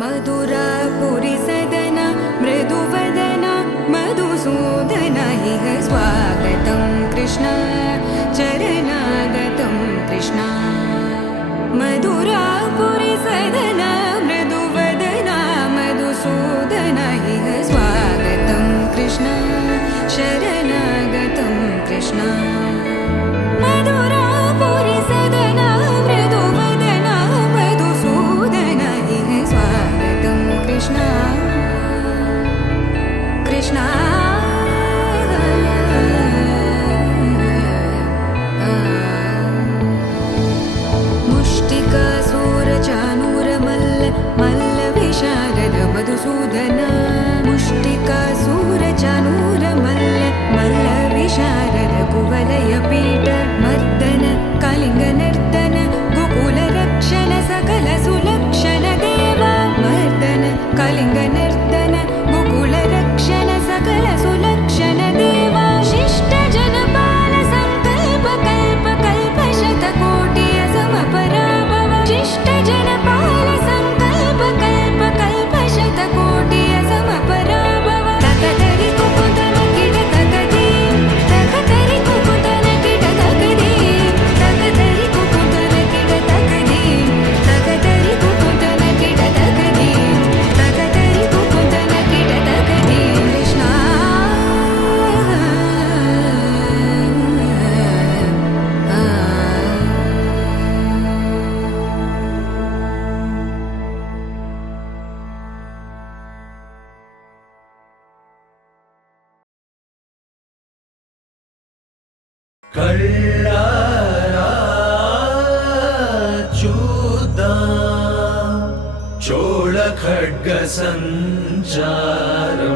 मधुरापुरी सदन मृदुवदन मधुसूदन इह स्वागतं कृष्ण चरणागतं कृष्ण मधुरापुरी सदन मृदुवदन मधुसूदन इह स्वागतं कृष्ण शरणागतं कृष्ण मधुरापुरी सदन मृदुवदन मधुसूदन इह स्वागतं कृष्ण कृष्ण मुष्टिकासूरचानूरमल्ल मल्लविशारद मधुसूदन मुष्टिकासूरचानूरमल्ल मल्लविशारद कुवलयपीठ मर्दन कलिङ्गनर्तन गोकुलरक्षण सकल सुलक्षण देव मर्दन कलिङ्गनर्तन गोकुलरक्षण सकल सुलक्षण देव शिष्ट जनपाल संकल्प कल्प कल्प शतकोटि असमपराभव शिष्ट जनपाल संकल्प कल्प कल्प शतकोटि असमपराभव तकतरि कुकुतन किट तकति तकतरि कुकुतन किट तकति तकतरि कुकुतन किट तकति तकतरि कुकुतन किट तकति तकतरि कुकुतन किट तकति कृष्ण కళ్ళారా చూద్దాం చోళ ఖడ్గ సంచారం